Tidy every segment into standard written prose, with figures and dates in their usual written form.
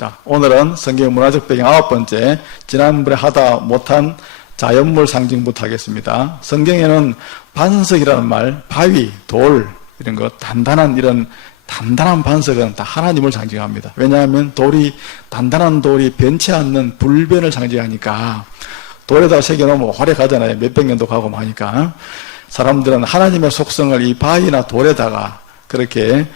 자, 오늘은 성경의 문화적 배경 9번째, 지난번에 하다 못한 자연물 상징부터 하겠습니다. 성경에는 반석이라는 말, 바위, 돌, 이런 거, 이런 단단한 반석은 다 하나님을 상징합니다. 왜냐하면 단단한 돌이 변치 않는 불변을 상징하니까, 돌에다가 새겨놓으면 오래 가잖아요. 몇백 년도 가고 하니까. 사람들은 하나님의 속성을 이 바위나 돌에다가 그렇게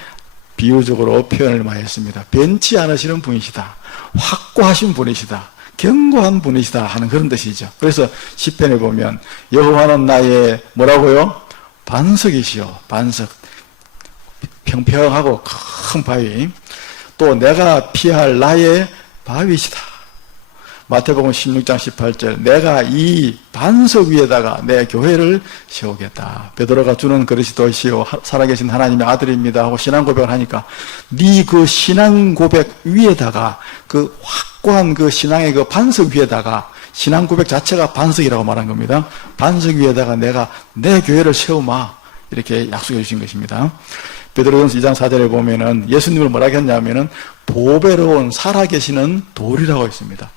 비유적으로 표현을 많이 했습니다. 변치 않으시는 분이시다. 확고하신 분이시다. 견고한 분이시다 하는 그런 뜻이죠. 그래서 시편에 보면 여호와는 나의 뭐라고요? 반석이시요. 반석. 평평하고 큰 바위. 또 내가 피할 나의 바위시다. 마태복음 16장 18절 내가 이 반석 위에다가 내 교회를 세우겠다. 베드로가 주는 그리스도시요 살아계신 하나님의 아들입니다 하고 신앙 고백을 하니까 네 그 신앙 고백 위에다가 그 확고한 그 신앙의 그 반석 위에다가 신앙 고백 자체가 반석이라고 말한 겁니다. 반석 위에다가 내가 내 교회를 세우마 이렇게 약속해 주신 것입니다. 베드로전서 2장 4절에 보면은 예수님을 뭐라고 했냐면은 보배로운 살아계시는 돌이라고 했습니다.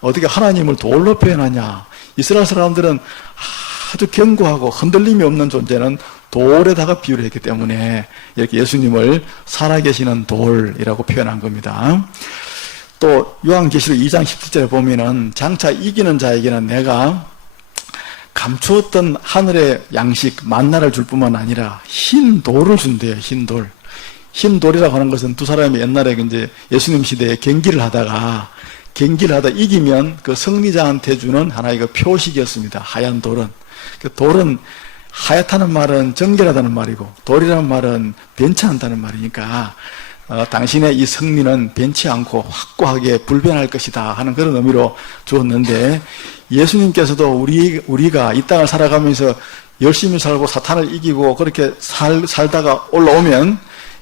어떻게 하나님을 돌로 표현하냐? 이스라엘 사람들은 아주 견고하고 흔들림이 없는 존재는 돌에다가 비유를 했기 때문에 이렇게 예수님을 살아계시는 돌이라고 표현한 겁니다. 또 요한계시록 2장 17절에 보면은 장차 이기는 자에게는 내가 감추었던 하늘의 양식 만나를 줄 뿐만 아니라 흰 돌을 준대요. 흰 돌. 흰 돌이라고 하는 것은 두 사람이 옛날에 이제 예수님 시대에 경기를 하다 이기면 그 승리자한테 주는 하나의 그 표식이었습니다. 하얀 돌은. 그 돌은 하얗다는 말은 정결하다는 말이고 돌이라는 말은 변치 않다는 말이니까 당신의 이 승리는 변치 않고 확고하게 불변할 것이다 하는 그런 의미로 주었는데 예수님께서도 우리가 이 땅을 살아가면서 열심히 살고 사탄을 이기고 그렇게 살다가 올라오면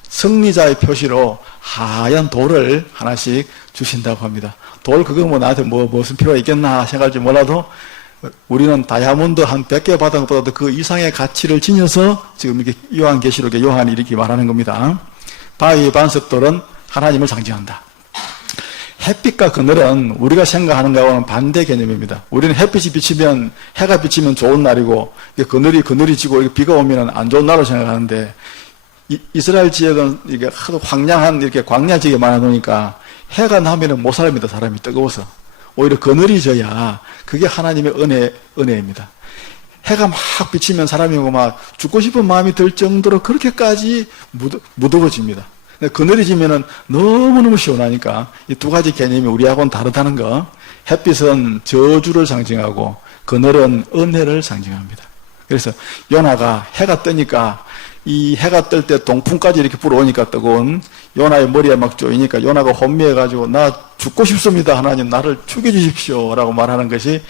승리자의 표시로 하얀 돌을 하나씩 주신다고 합니다. 돌 그거 나한테 무슨 필요가 있겠나 생각할지 몰라도 우리는 다이아몬드 한 100개 받은 것보다도 그 이상의 가치를 지녀서 지금 이렇게 요한계시록에 요한이 이렇게 말하는 겁니다. 바위 반석돌은 하나님을 상징한다. 햇빛과 그늘은 우리가 생각하는 거와는 반대 개념입니다. 우리는 햇빛이 비치면 해가 비치면 좋은 날이고 그늘이 지고 비가 오면 안 좋은 날로 생각하는데 이스라엘 지역은 이게 하도 황량한 이렇게 광야 지역에 많아 놓으니까 해가 나면은 못 살합니다. 사람이 뜨거워서. 오히려 그늘이 져야 그게 하나님의 은혜입니다. 해가 막 비치면 사람이 막 죽고 싶은 마음이 들 정도로 그렇게까지 무더워집니다. 그늘이 지면은 너무너무 시원하니까 이 두 가지 개념이 우리하고는 다르다는 거. 햇빛은 저주를 상징하고 그늘은 은혜를 상징합니다. 그래서 요나가 해가 뜨니까 이 해가 뜰 때 동풍까지 이렇게 불어오니까 뜨거운 요나의 머리에 막 쪼이니까 요나가 혼미해가지고 나 죽고 싶습니다. 하나님 나를 죽여주십시오 라고 말하는 것이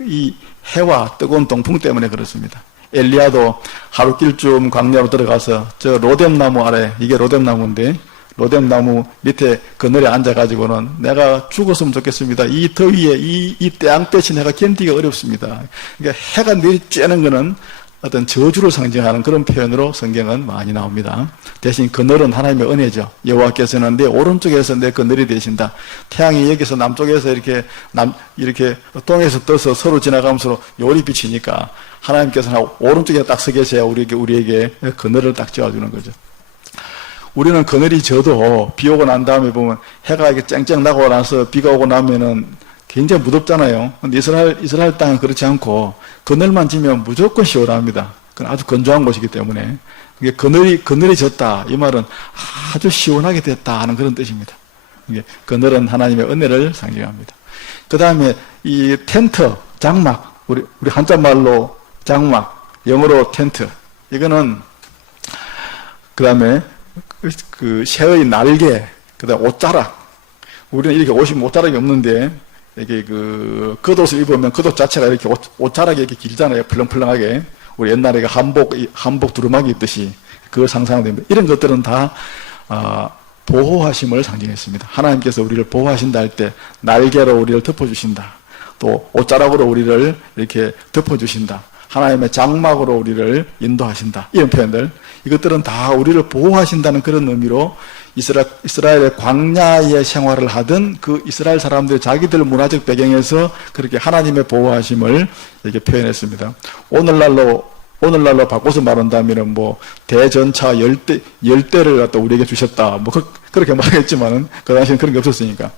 이 해와 뜨거운 동풍 때문에 그렇습니다. 엘리야도 하루길쯤 광야로 들어가서 저 로뎀나무 아래, 이게 로뎀나무인데 로뎀나무 밑에 그늘에 앉아가지고는 내가 죽었으면 좋겠습니다. 이 더위에 이 떼양볕이 내가 견디기가 어렵습니다. 그러니까 해가 내리쬐는 거는 어떤 저주를 상징하는 그런 표현으로 성경은 많이 나옵니다. 대신 그늘은 하나님의 은혜죠. 여호와께서는 내 오른쪽에서 내 그늘이 되신다. 태양이 여기서 남쪽에서 이렇게 동에서 떠서 서로 지나가면서 요리 비치니까 하나님께서는 오른쪽에 딱 서 계셔야 우리에게 그늘을 딱 지어주는 거죠. 우리는 그늘이 져도 비 오고 난 다음에 보면 해가 이렇게 쨍쨍 나고 나서 비가 오고 나면은 굉장히 무덥잖아요. 근데 이스라엘 땅은 그렇지 않고 그늘만 지면 무조건 시원합니다. 그건 아주 건조한 곳이기 때문에 이게 그늘이 졌다 이 말은 아주 시원하게 됐다 하는 그런 뜻입니다. 이게 그늘은 하나님의 은혜를 상징합니다. 그 다음에 이 텐트, 장막, 우리 한자말로 장막, 영어로 텐트. 이거는 그 다음에 그 새의 날개, 그 다음에 옷자락. 우리는 이렇게 옷자락이 없는데 이게 겉옷을 입으면 겉옷 자체가 이렇게 옷자락이 이렇게 길잖아요. 풀렁풀렁하게. 우리 옛날에 한복 두루마기 입듯이 그걸 상상됩니다. 이런 것들은 다, 보호하심을 상징했습니다. 하나님께서 우리를 보호하신다 할 때 날개로 우리를 덮어주신다. 또 옷자락으로 우리를 이렇게 덮어주신다. 하나님의 장막으로 우리를 인도하신다. 이런 표현들. 이것들은 다 우리를 보호하신다는 그런 의미로 이스라엘의 광야의 생활을 하던 그 이스라엘 사람들이 자기들 문화적 배경에서 그렇게 하나님의 보호하심을 이렇게 표현했습니다. 오늘날로 바꿔서 말한다면 뭐 대전차 열대를 갖다 우리에게 주셨다. 뭐 그렇게 말했지만은 그 당시에는 그런 게 없었으니까.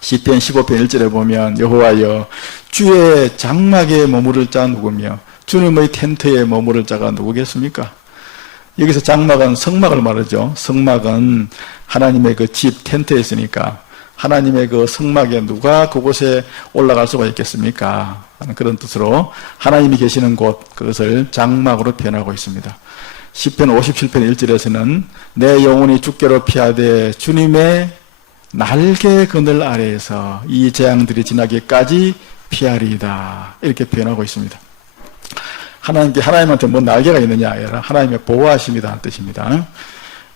시편 15편 1절에 보면 여호와여 주의 장막에 머무를 자 누구며 주님의 텐트에 머무를 자가 누구겠습니까? 여기서 장막은 성막을 말하죠. 성막은 하나님의 그 집 텐트에 있으니까 하나님의 그 성막에 누가 그곳에 올라갈 수가 있겠습니까? 하는 그런 뜻으로 하나님이 계시는 곳, 그것을 장막으로 표현하고 있습니다. 시편 57편 1절에서는 내 영혼이 주께로 피하되 주님의 날개 그늘 아래에서 이 재앙들이 지나기까지 피하리이다. 이렇게 표현하고 있습니다. 하나님한테 뭐 날개가 있느냐 아니라 하나님의 보호하심이라는 뜻입니다.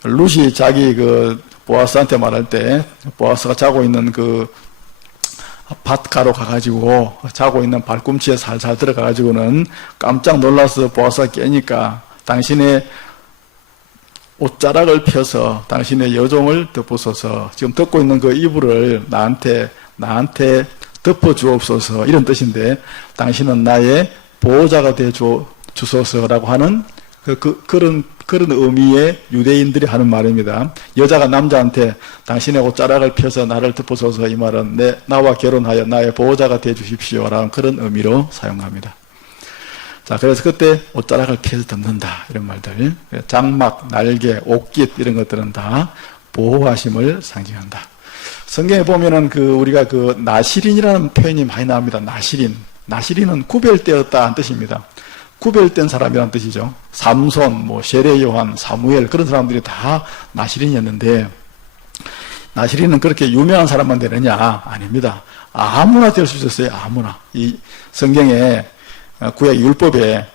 룻이 자기 그 보아스한테 말할 때 보아스가 자고 있는 그 밭가로 가가지고 자고 있는 발꿈치에 살살 들어가가지고는 깜짝 놀라서 보아스가 깨니까 당신의 옷자락을 펴서 당신의 여종을 덮어서서 지금 덮고 있는 그 이불을 나한테 덮어 주옵소서 이런 뜻인데 당신은 나의 보호자가 돼 주소서라고 하는 그런 의미의 유대인들이 하는 말입니다. 여자가 남자한테 당신의 옷자락을 펴서 나를 덮어줘서 이 말은 나와 결혼하여 나의 보호자가 돼 주십시오라는 그런 의미로 사용합니다. 자, 그래서 그때 옷자락을 펴서 덮는다 이런 말들, 장막, 날개, 옷깃 이런 것들은 다 보호하심을 상징한다. 성경에 보면은 우리가 나시린이라는 표현이 많이 나옵니다. 나시린은 구별되었다 한 뜻입니다. 구별된 사람이란 뜻이죠. 삼손, 세례 요한, 사무엘 그런 사람들이 다 나시린이었는데 나시린은 그렇게 유명한 사람만 되느냐? 아닙니다. 아무나 될 수 있었어요. 아무나. 이 성경에 구약 율법에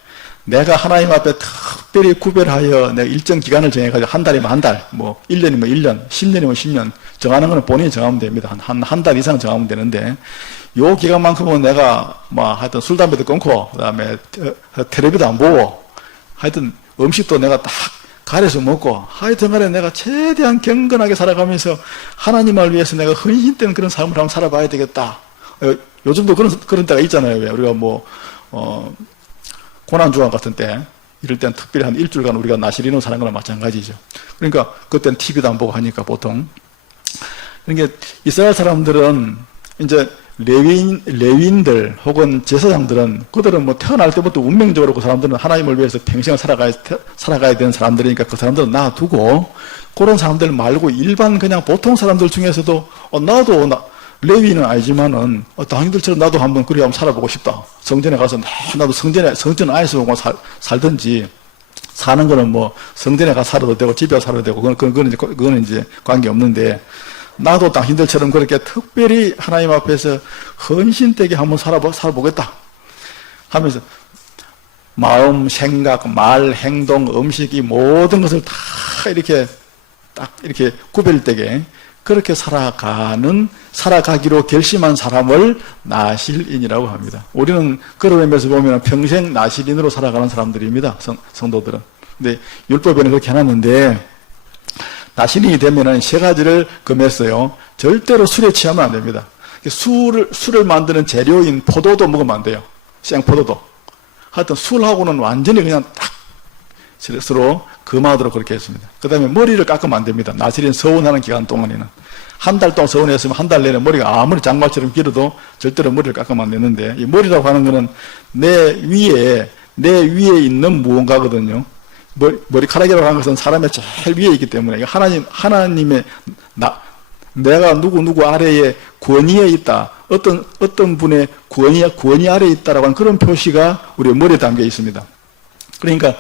내가 하나님 앞에 특별히 구별하여 내가 일정 기간을 정해가지고 한 달이면 한 달, 1년이면 1년, 10년이면 10년 정하는 것은 본인이 정하면 됩니다. 한 달 이상 정하면 되는데 요 기간만큼은 내가 하여튼 술, 담배도 끊고 그다음에 텔레비도 안 보고 하여튼 음식도 내가 딱 가려서 먹고 하여튼 간에 내가 최대한 경건하게 살아가면서 하나님을 위해서 내가 헌신된 그런 삶을 한번 살아봐야 되겠다. 요즘도 그런 때가 있잖아요. 왜 우리가 고난주간 같은 때 이럴 땐 특별히 한 일주일간 우리가 나시린으로 사는 거랑 마찬가지죠. 그러니까 그때는 TV도 안 보고 하니까 보통. 그러니까 이스라엘 사람들은 이제 레위인들 혹은 제사장들은 그들은 태어날 때부터 운명적으로 그 사람들은 하나님을 위해서 평생을 살아가야 되는 사람들이니까 그 사람들은 놔두고 그런 사람들 말고 일반 그냥 보통 사람들 중에서도 나도 레위인은 아니지만은 당신들처럼 나도 한번 그래 한번 살아보고 싶다. 성전에 가서 나도 성전 안에서 보고 살든지 사는 거는 성전에 가서 살아도 되고 집에 가서 살아도 되고 그거는 이제 관계없는데 나도 당신들처럼 그렇게 특별히 하나님 앞에서 헌신되게 한번 살아보겠다 하면서 마음, 생각, 말, 행동, 음식 이 모든 것을 다 이렇게 딱 이렇게 구별되게 그렇게 살아가기로 결심한 사람을 나실인이라고 합니다. 우리는 그런 의미에서 보면 평생 나실인으로 살아가는 사람들입니다. 성도들은. 근데 율법에는 그렇게 해놨는데 나실인이 되면은 세 가지를 금했어요. 절대로 술에 취하면 안 됩니다. 술을 만드는 재료인 포도도 먹으면 안 돼요. 생포도도. 하여튼 술하고는 완전히 그냥 딱 스스로 금하도록 그렇게 했습니다. 그 다음에 머리를 깎으면 안 됩니다. 나실인 서운하는 기간 동안에는. 한 달 동안 서운했으면 한 달 내내 머리가 아무리 장발처럼 길어도 절대로 머리를 깎으면 안 되는데 이 머리라고 하는 거는 내 위에 있는 무언가거든요. 머리카락이라고 하는 것은 사람의 제일 위에 있기 때문에 하나님의 내가 누구 아래에 권위에 있다. 어떤 분의 권위 아래에 있다라고 하는 그런 표시가 우리 머리에 담겨 있습니다. 그러니까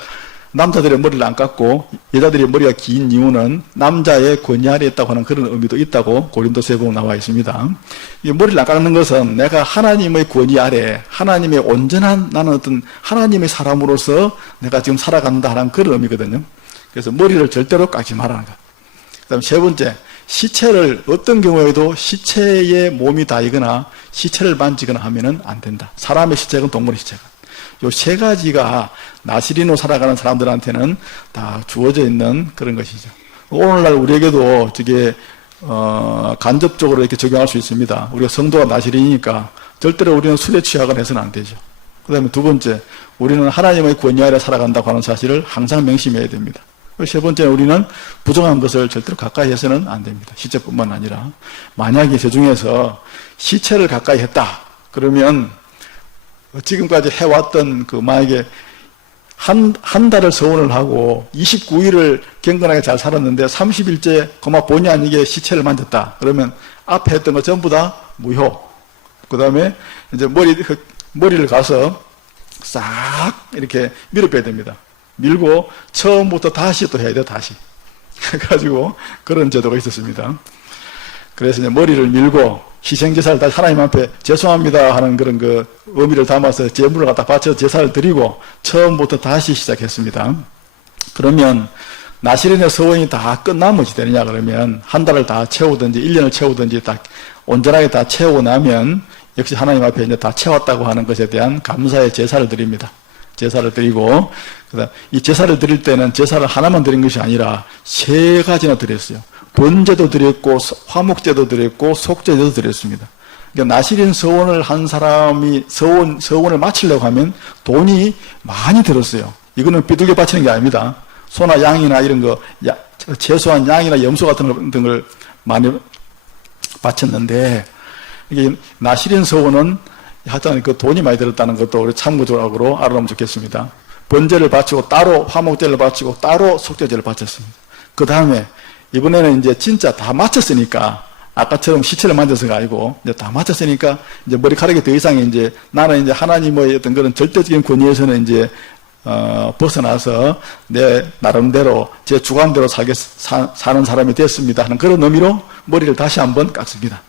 남자들의 머리를 안 깎고 여자들의 머리가 긴 이유는 남자의 권위 아래에 있다고 하는 그런 의미도 있다고 고린도서에 보면 나와 있습니다. 이 머리를 안 깎는 것은 내가 하나님의 권위 아래 하나님의 온전한 나는 어떤 하나님의 사람으로서 내가 지금 살아간다 하는 그런 의미거든요. 그래서 머리를 절대로 깎지 말라는 것. 그 다음 세 번째, 시체를 어떤 경우에도 시체에 몸이 닿이거나 시체를 만지거나 하면은 안 된다. 사람의 시체건 동물의 시체건. 요 세 가지가 나시린으로 살아가는 사람들한테는 다 주어져 있는 그런 것이죠. 오늘날 우리에게도 저게 간접적으로 이렇게 적용할 수 있습니다. 우리가 성도가 나시린이니까 절대로 우리는 술에 취하거나 해서는 안 되죠. 그 다음에 두 번째, 우리는 하나님의 권위 아래 살아간다고 하는 사실을 항상 명심해야 됩니다. 세 번째는 우리는 부정한 것을 절대로 가까이 해서는 안 됩니다. 시체뿐만 아니라. 만약에 저 중에서 시체를 가까이 했다. 그러면 지금까지 해왔던 만약에 한 달을 서원을 하고 29일을 경건하게 잘 살았는데 30일째 그만 본의 아니게 시체를 만졌다. 그러면 앞에 했던 거 전부 다 무효. 그 다음에 이제 머리를 가서 싹 이렇게 밀어 빼야 됩니다. 밀고 처음부터 다시 또 해야 돼요. 다시. 그래가지고 그런 제도가 있었습니다. 그래서 이제 머리를 밀고 희생제사를 다시 하나님 앞에 죄송합니다 하는 그런 의미를 담아서 제물을 갖다 바쳐 제사를 드리고 처음부터 다시 시작했습니다. 그러면 나시린의 서원이 다 끝나면 어찌 되느냐 그러면 한 달을 다 채우든지 1년을 채우든지 다 온전하게 다 채우고 나면 역시 하나님 앞에 이제 다 채웠다고 하는 것에 대한 감사의 제사를 드립니다. 제사를 드리고 그다음 이 제사를 드릴 때는 제사를 하나만 드린 것이 아니라 세 가지나 드렸어요. 번제도 드렸고 화목제도 드렸고 속제도 드렸습니다. 그러니까 나시린 서원을 한 사람이 서원을 마치려고 하면 돈이 많이 들었어요. 이거는 비둘기 바치는 게 아닙니다. 소나 양이나 이런 거 최소한 양이나 염소 같은 걸 많이 바쳤는데 이게 나시린 서원은 하여튼 돈이 많이 들었다는 것도 우리 참고적으로 알아놓으면 좋겠습니다. 번제를 바치고 따로 화목제를 바치고 따로 속죄제를 바쳤습니다. 그 다음에 이번에는 이제 진짜 다 마쳤으니까 아까처럼 시체를 만져서가 아니고 이제 다 마쳤으니까 이제 머리카락이 더 이상 이제 나는 이제 하나님의 어떤 그런 절대적인 권위에서는 이제 벗어나서 내 나름대로 제 주관대로 사는 사람이 됐습니다 하는 그런 의미로 머리를 다시 한번 깎습니다.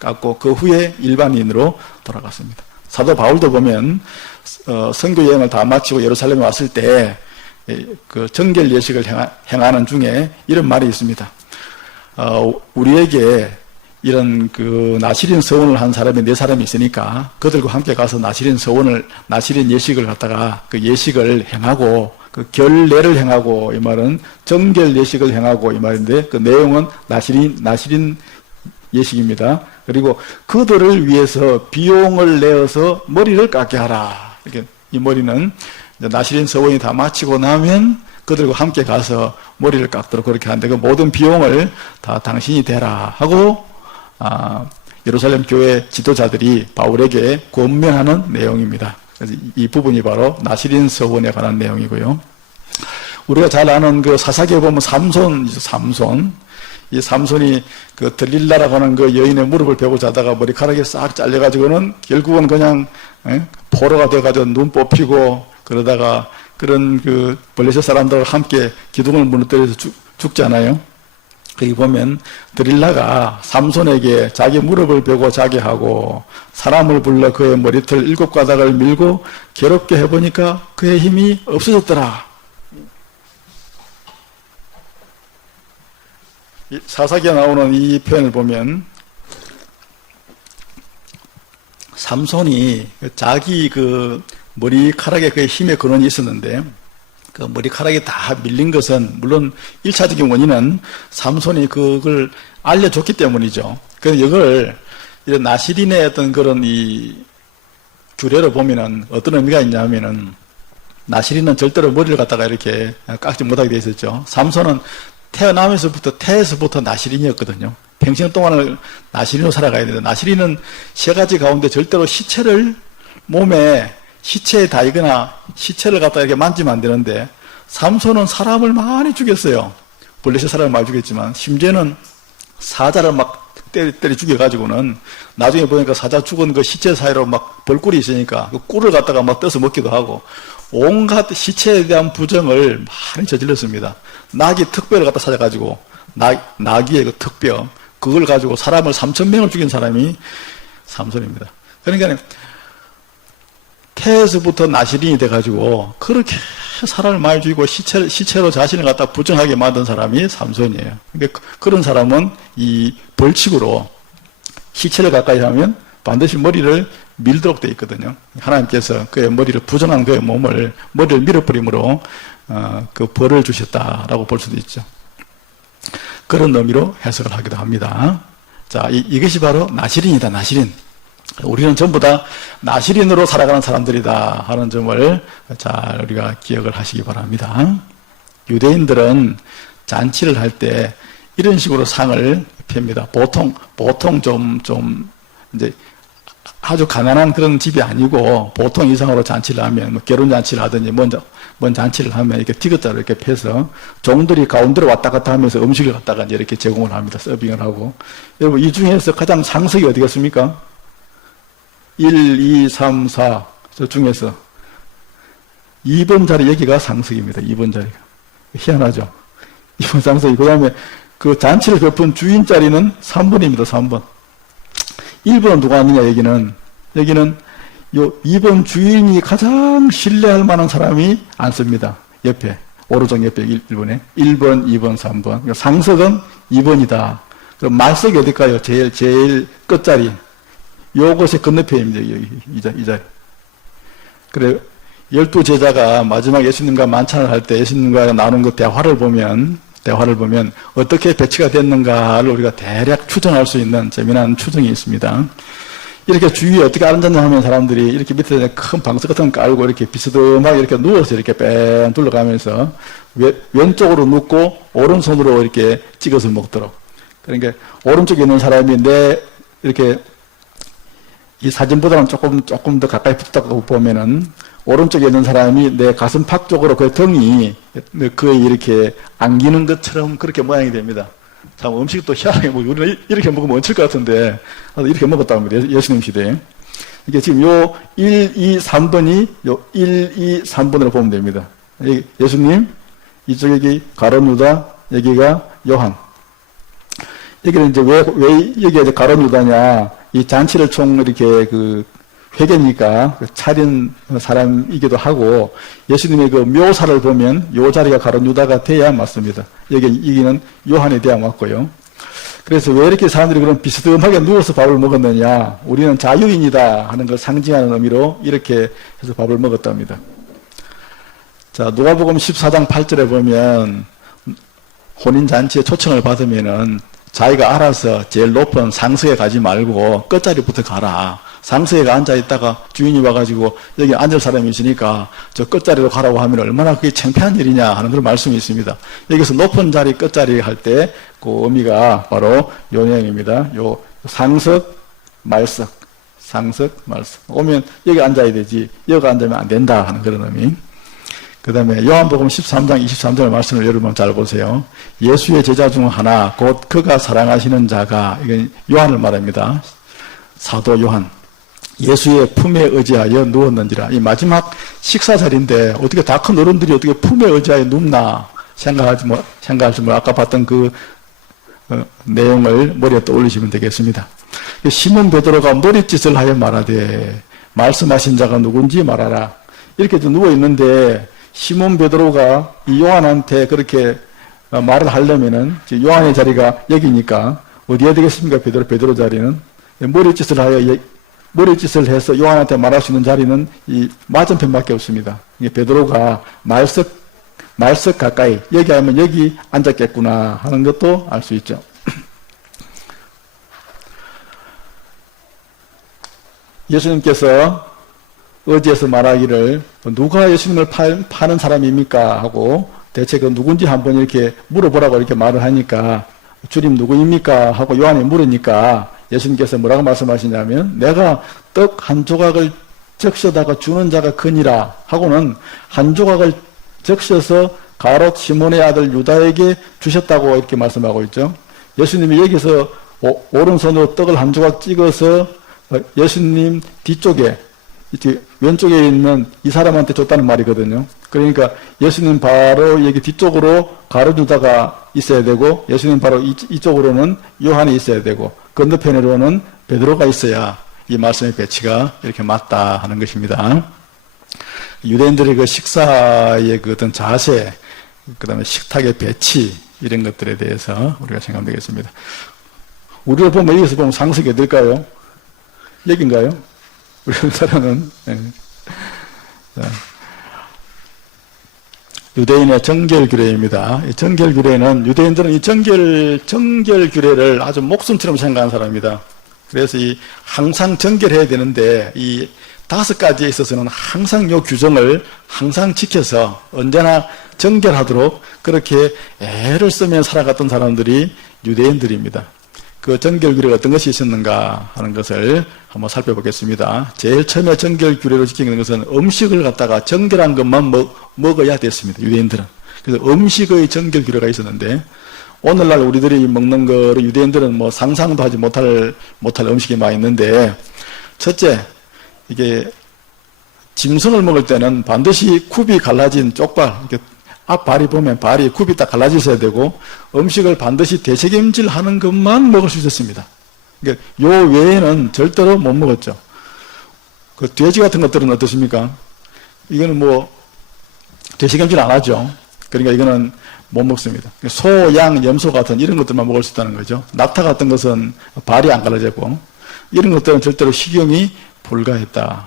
깎고 그 후에 일반인으로 돌아갔습니다. 사도 바울도 보면 선교 여행을 다 마치고 예루살렘에 왔을 때 그 정결 예식을 행하는 중에 이런 말이 있습니다. 우리에게 이런 나시린 서원을 한 사람이 네 사람이 있으니까 그들과 함께 가서 나시린 예식을 갖다가 그 예식을 행하고 그 결례를 행하고 이 말은 정결 예식을 행하고 이 말인데 그 내용은 나시린 예식입니다. 그리고 그들을 위해서 비용을 내어서 머리를 깎게 하라. 이렇게 이 머리는 나시린 서원이 다 마치고 나면 그들과 함께 가서 머리를 깎도록 그렇게 하는데 그 모든 비용을 다 당신이 대라 하고 예루살렘 교회 지도자들이 바울에게 권면하는 내용입니다. 그래서 이 부분이 바로 나시린 서원에 관한 내용이고요. 우리가 잘 아는 사사기에 보면 삼손. 이 삼손이 들릴라라고 하는 여인의 무릎을 베고 자다가 머리카락이 싹 잘려가지고는 결국은 그냥 포로가 돼가지고 눈 뽑히고 그러다가 그런 블레셋 사람들과 함께 기둥을 무너뜨려서 죽잖아요. 거기 보면 들릴라가 삼손에게 자기 무릎을 베고 자게 하고 사람을 불러 그의 머리털 7가닥을 밀고 괴롭게 해보니까 그의 힘이 없어졌더라. 사사기에 나오는 이 표현을 보면 삼손이 자기 머리카락에 그 힘의 근원이 있었는데 그 머리카락이 다 밀린 것은 물론 1차적인 원인은 삼손이 그걸 알려줬기 때문이죠. 그래서 이걸 이런 나시린의 어떤 그런 이 규례로 보면은 어떤 의미가 있냐면은 나시린은 절대로 머리를 갖다가 이렇게 깎지 못하게 돼 있었죠. 삼손은 태에서부터 나시린이었거든요. 평생 동안을 나시린으로 살아가야 되는데 나시린은 세 가지 가운데 절대로 시체에 닿거나 시체를 갖다 이렇게 만지면 안 되는데 삼손은 사람을 많이 죽였어요. 블레셋 사람을 많이 죽였지만 심지어는 사자를 막 때려 죽여가지고는 나중에 보니까 사자 죽은 그 시체 사이로 막 벌꿀이 있으니까 그 꿀을 갖다가 막 떠서 먹기도 하고 온갖 시체에 대한 부정을 많이 저질렀습니다. 나귀 턱뼈를 갖다 찾아가지고 나귀의 그 턱뼈 그걸 가지고 사람을 3,000명을 죽인 사람이 삼손입니다. 그러니까 태에서부터 나시린이 돼가지고 그렇게 사람을 많이 죽이고 시체로 자신을 갖다 부정하게 만든 사람이 삼손이에요. 그러니까 그런 사람은 이 벌칙으로 시체를 가까이 하면 반드시 머리를 밀도록 되어 있거든요. 하나님께서 그의 머리를 부정한 그의 머리를 밀어버림으로 그 벌을 주셨다라고 볼 수도 있죠. 그런 의미로 해석을 하기도 합니다. 자, 이것이 바로 나시린이다. 나시린. 우리는 전부 다 나시린으로 살아가는 사람들이다 하는 점을 잘 우리가 기억을 하시기 바랍니다. 유대인들은 잔치를 할 때 이런 식으로 상을 펴니다. 보통 좀 이제 아주 가난한 그런 집이 아니고 보통 이상으로 잔치를 하면 뭐 결혼 잔치를 하든지 뭔 잔치를 하면 이렇게 티그자로 이렇게 펴서 종들이 가운데로 왔다 갔다 하면서 음식을 갖다가 이렇게 제공을 합니다. 서빙을 하고. 여러분, 이 중에서 가장 상석이 어디겠습니까? 1, 2, 3, 4. 저 중에서 2번 자리 여기가 상석입니다. 2번 자리가. 희한하죠? 2번 상석이. 그 다음에 그 잔치를 베푼 주인 자리는 3번입니다. 3번. 1번은 누가 왔느냐, 여기는 요 2번 주인이 가장 신뢰할 만한 사람이 앉습니다. 옆에. 오른쪽 옆에 1번에. 1번, 2번, 3번. 상석은 2번이다. 그럼 말석이 어딜까요? 제일 끝자리. 요것의 건너편입니다. 이 자리. 그래, 12제자가 마지막 예수님과 만찬을 할 때 예수님과 나눈 그 대화를 보면 어떻게 배치가 됐는가를 우리가 대략 추정할 수 있는 재미난 추정이 있습니다. 이렇게 주위에 어떻게 앉았냐 하면 사람들이 이렇게 밑에 큰 방석 같은 거 깔고 이렇게 비스듬하게 이렇게 누워서 이렇게 뺑 둘러가면서 왼쪽으로 눕고 오른손으로 이렇게 찍어서 먹도록. 그러니까 오른쪽에 있는 사람이 이렇게 이 사진보다는 조금 더 가까이 붙었다고 보면은 오른쪽에 있는 사람이 내 가슴팍 쪽으로 그 등이 거의 이렇게 안기는 것처럼 그렇게 모양이 됩니다. 참 음식도 희한하게 우리는 이렇게 먹으면 얹힐 것 같은데 이렇게 먹었다고 합니다. 예수님 시대에. 이게 지금 요 1, 2, 3번이 요 1, 2, 3번으로 보면 됩니다. 예수님, 이쪽 여기 가룟 유다, 여기가 요한. 여기는 이제 왜 여기가 이제 가룟 유다냐? 이 잔치를 총 이렇게 회계니까 차린 사람이기도 하고 예수님의 그 묘사를 보면 요 자리가 가룟 유다가 돼야 맞습니다. 여기는 요한이 돼야 맞고요. 그래서 왜 이렇게 사람들이 그런 비스듬하게 누워서 밥을 먹었느냐? 우리는 자유인이다 하는 걸 상징하는 의미로 이렇게 해서 밥을 먹었답니다. 자, 누가복음 14장 8절에 보면 혼인잔치에 초청을 받으면은 자기가 알아서 제일 높은 상석에 가지 말고 끝자리부터 가라. 상석에 앉아있다가 주인이 와가지고 여기 앉을 사람이 있으니까 저 끝자리로 가라고 하면 얼마나 그게 창피한 일이냐 하는 그런 말씀이 있습니다. 여기서 높은 자리 끝자리 할 때 그 의미가 바로 요 내용입니다. 요 상석, 말석. 상석, 말석. 오면 여기 앉아야 되지 여기 앉으면 안 된다 하는 그런 의미. 그 다음에 요한복음 13장 23절 말씀을 여러분 잘 보세요. 예수의 제자 중 하나 곧 그가 사랑하시는 자가, 이건 요한을 말합니다. 사도 요한. 예수의 품에 의지하여 누웠는지라. 이 마지막 식사 자리인데 어떻게 다 큰 어른들이 어떻게 품에 의지하여 눕나 생각하지 뭐 아까 봤던 그 내용을 머리에 떠올리시면 되겠습니다. 시몬 베드로가 머리짓을 하여 말하되 말씀하신 자가 누군지 말하라. 이렇게 누워 있는데 시몬 베드로가 이 요한한테 그렇게 말을 하려면은 요한의 자리가 여기니까 어디에 되겠습니까? 베드로 자리는 머리짓을 해서 요한한테 말할 수 있는 자리는 이 맞은편밖에 없습니다. 베드로가 말석 가까이 여기 하면 여기 앉았겠구나 하는 것도 알 수 있죠. 예수님께서 어디에서 말하기를 누가 예수님을 파는 사람입니까? 하고 대체 그 누군지 한번 이렇게 물어보라고 이렇게 말을 하니까 주님 누구입니까? 하고 요한이 물으니까 예수님께서 뭐라고 말씀하시냐면 내가 떡 한 조각을 적셔다가 주는 자가 그니라 하고는 한 조각을 적셔서 가롯 시몬의 아들 유다에게 주셨다고 이렇게 말씀하고 있죠. 예수님이 여기서 오른손으로 떡을 한 조각 찍어서 예수님 뒤쪽에 이렇게 왼쪽에 있는 이 사람한테 줬다는 말이거든요. 그러니까 예수님 바로 여기 뒤쪽으로 가룟 유다가 있어야 되고 예수님 바로 이쪽으로는 요한이 있어야 되고 건너편으로는 베드로가 있어야 이 말씀의 배치가 이렇게 맞다 하는 것입니다. 유대인들의 그 식사의 그 어떤 자세, 그 다음에 식탁의 배치 이런 것들에 대해서 우리가 생각하면 되겠습니다. 우리가 보면 여기서 보면 상석이 어딜까요? 여긴가요? 우리나라는. 자, 유대인의 정결규례입니다. 이 정결규례는 유대인들은 이 정결규례를 아주 목숨처럼 생각하는 사람입니다. 그래서 항상 정결해야 되는데 이 5가지에 있어서는 항상 이 규정을 항상 지켜서 언제나 정결하도록 그렇게 애를 쓰며 살아갔던 사람들이 유대인들입니다. 그 정결규례가 어떤 것이 있었는가 하는 것을 한번 살펴보겠습니다. 제일 처음에 정결규례로 지키는 것은 음식을 갖다가 정결한 것만 먹어야 됐습니다. 유대인들은. 그래서 음식의 정결규례가 있었는데 오늘날 우리들이 먹는 거를 유대인들은 뭐 상상도 하지 못할 음식이 많이 있는데, 첫째, 이게 짐승을 먹을 때는 반드시 굽이 갈라진 쪽발, 이렇게 앞발이 보면 발이 굽이 딱 갈라져 있어야 되고, 음식을 반드시 되새김질 하는 것만 먹을 수 있었습니다. 그러니까 요 외에는 절대로 못 먹었죠. 그 돼지 같은 것들은 어떻습니까? 이거는 뭐 되새김질 안 하죠. 그러니까 이거는 못 먹습니다. 소, 양, 염소 같은 이런 것들만 먹을 수 있다는 거죠. 낙타 같은 것은 발이 안 갈라졌고, 이런 것들은 절대로 식용이 불가했다.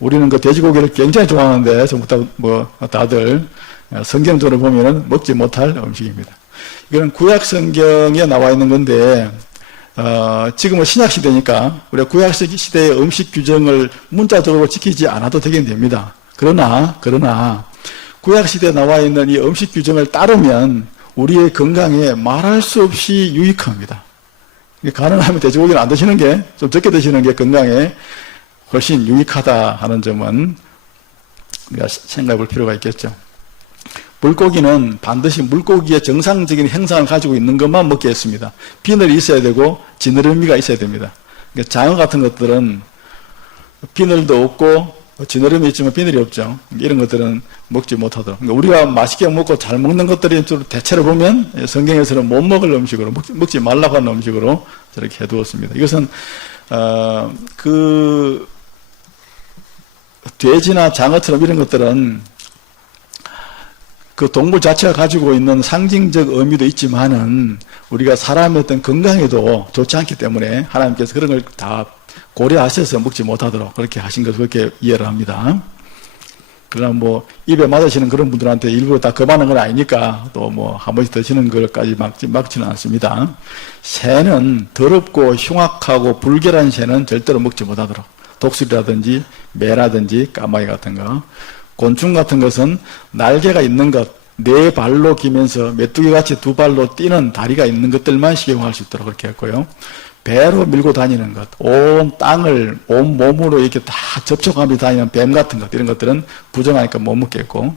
우리는 그 돼지고기를 굉장히 좋아하는데, 전부 다 다들 성경적으로 보면은 먹지 못할 음식입니다. 이거는 구약 성경에 나와 있는 건데, 지금은 신약 시대니까 우리가 구약 시대의 음식 규정을 문자적으로 지키지 않아도 되긴 됩니다. 그러나 구약 시대에 나와 있는 이 음식 규정을 따르면 우리의 건강에 말할 수 없이 유익합니다. 가능하면 돼지고기는 안 드시는 게, 좀 적게 드시는 게 건강에 훨씬 유익하다 하는 점은 우리가 생각해 볼 필요가 있겠죠. 물고기는 반드시 물고기의 정상적인 행상을 가지고 있는 것만 먹게 했습니다. 비늘이 있어야 되고 지느러미가 있어야 됩니다. 그러니까 장어 같은 것들은 비늘도 없고 지느러미 있지만 비늘이 없죠. 이런 것들은 먹지 못하도록. 그러니까 우리가 맛있게 먹고 잘 먹는 것들이 대체로 보면 성경에서는 못 먹을 음식으로, 먹지 말라고 하는 음식으로 저렇게 해두었습니다. 이것은 돼지나 장어처럼 이런 것들은 그 동물 자체가 가지고 있는 상징적 의미도 있지만은 우리가 사람의 어떤 건강에도 좋지 않기 때문에 하나님께서 그런 걸 다 고려하셔서 먹지 못하도록 그렇게 하신 것을 그렇게 이해를 합니다. 그러나 뭐 입에 맞으시는 그런 분들한테 일부러 다 금하는 건 아니니까 또 뭐 한 번씩 드시는 것까지 막지는 않습니다. 새는 더럽고 흉악하고 불결한 새는 절대로 먹지 못하도록, 독수리라든지 매라든지 까마귀 같은 거, 곤충 같은 것은 날개가 있는 것, 네 발로 기면서 메뚜기같이 2발로 뛰는 다리가 있는 것들만 식용할 수 있도록 그렇게 했고요. 배로 밀고 다니는 것, 온 땅을 온 몸으로 이렇게 다 접촉하며 다니는 뱀 같은 것, 이런 것들은 부정하니까 못 먹겠고,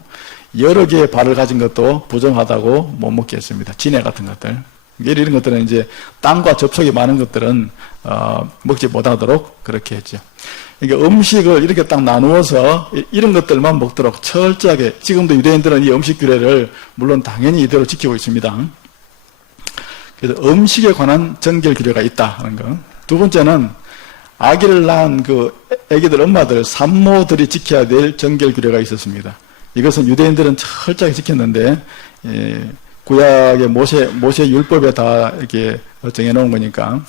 여러 개의 발을 가진 것도 부정하다고 못 먹겠습니다. 진해 같은 것들. 이런 것들은 이제 땅과 접촉이 많은 것들은 먹지 못하도록 그렇게 했죠. 그러니까 음식을 이렇게 딱 나누어서 이런 것들만 먹도록 철저하게, 지금도 유대인들은 이 음식 규례를 물론 당연히 이대로 지키고 있습니다. 그래서 음식에 관한 정결 규례가 있다 하는 거. 두 번째는 아기를 낳은 그 아기들 엄마들, 산모들이 지켜야 될 정결 규례가 있었습니다. 이것은 유대인들은 철저하게 지켰는데, 구약의 모세 율법에 다 이렇게 정해놓은 거니까,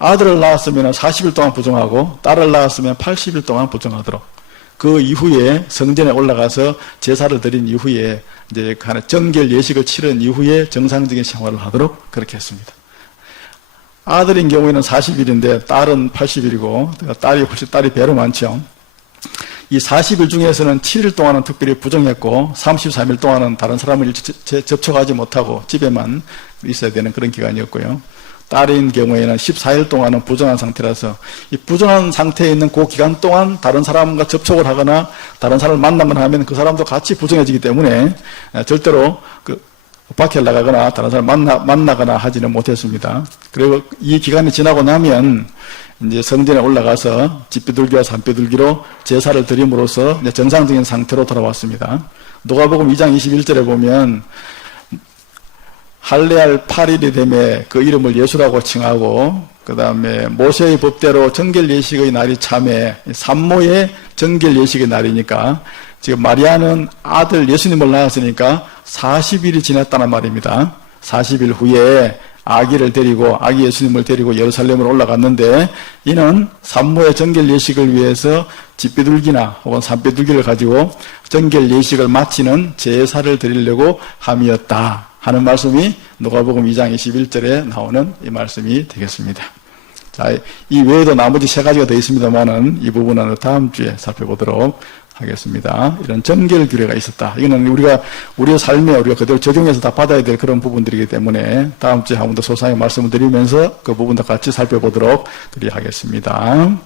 아들을 낳았으면 40일 동안 부정하고 딸을 낳았으면 80일 동안 부정하도록, 그 이후에 성전에 올라가서 제사를 드린 이후에 이제 정결 예식을 치른 이후에 정상적인 생활을 하도록 그렇게 했습니다. 아들인 경우에는 40일인데 딸은 80일이고 딸이 배로 많죠. 이 40일 중에서는 7일 동안은 특별히 부정했고 33일 동안은 다른 사람을 접촉하지 못하고 집에만 있어야 되는 그런 기간이었고요. 딸인 경우에는 14일 동안은 부정한 상태라서 이 부정한 상태에 있는 그 기간 동안 다른 사람과 접촉을 하거나 다른 사람을 만나거나 하면 그 사람도 같이 부정해지기 때문에 절대로 밖에 나가거나 다른 사람을 만나거나 하지는 못했습니다. 그리고 이 기간이 지나고 나면 이제 성전에 올라가서 집비둘기와 산비둘기로 제사를 드림으로써 이제 정상적인 상태로 돌아왔습니다. 누가복음 2장 21절에 보면 할례할 8일이 되매 그 이름을 예수라고 칭하고, 그 다음에 모세의 법대로 정결 예식의 날이 참에 산모의 정결 예식의 날이니까, 지금 마리아는 아들 예수님을 낳았으니까 40일이 지났다는 말입니다. 40일 후에 아기를 데리고 아기 예수님을 데리고 예루살렘으로 올라갔는데 이는 산모의 정결 예식을 위해서 집비둘기나 혹은 산비둘기를 가지고 정결 예식을 마치는 제사를 드리려고 함이었다 하는 말씀이 누가복음 2장 21절에 나오는 이 말씀이 되겠습니다. 자, 이 외에도 나머지 세 가지가 더 있습니다만은 이 부분은 다음 주에 살펴보도록 하겠습니다. 이런 정결 규례가 있었다. 이거는 우리의 삶에 우리가 그대로 적용해서 다 받아야 될 그런 부분들이기 때문에 다음 주에 한 번 더 소상히 말씀을 드리면서 그 부분도 같이 살펴보도록 그리 하겠습니다.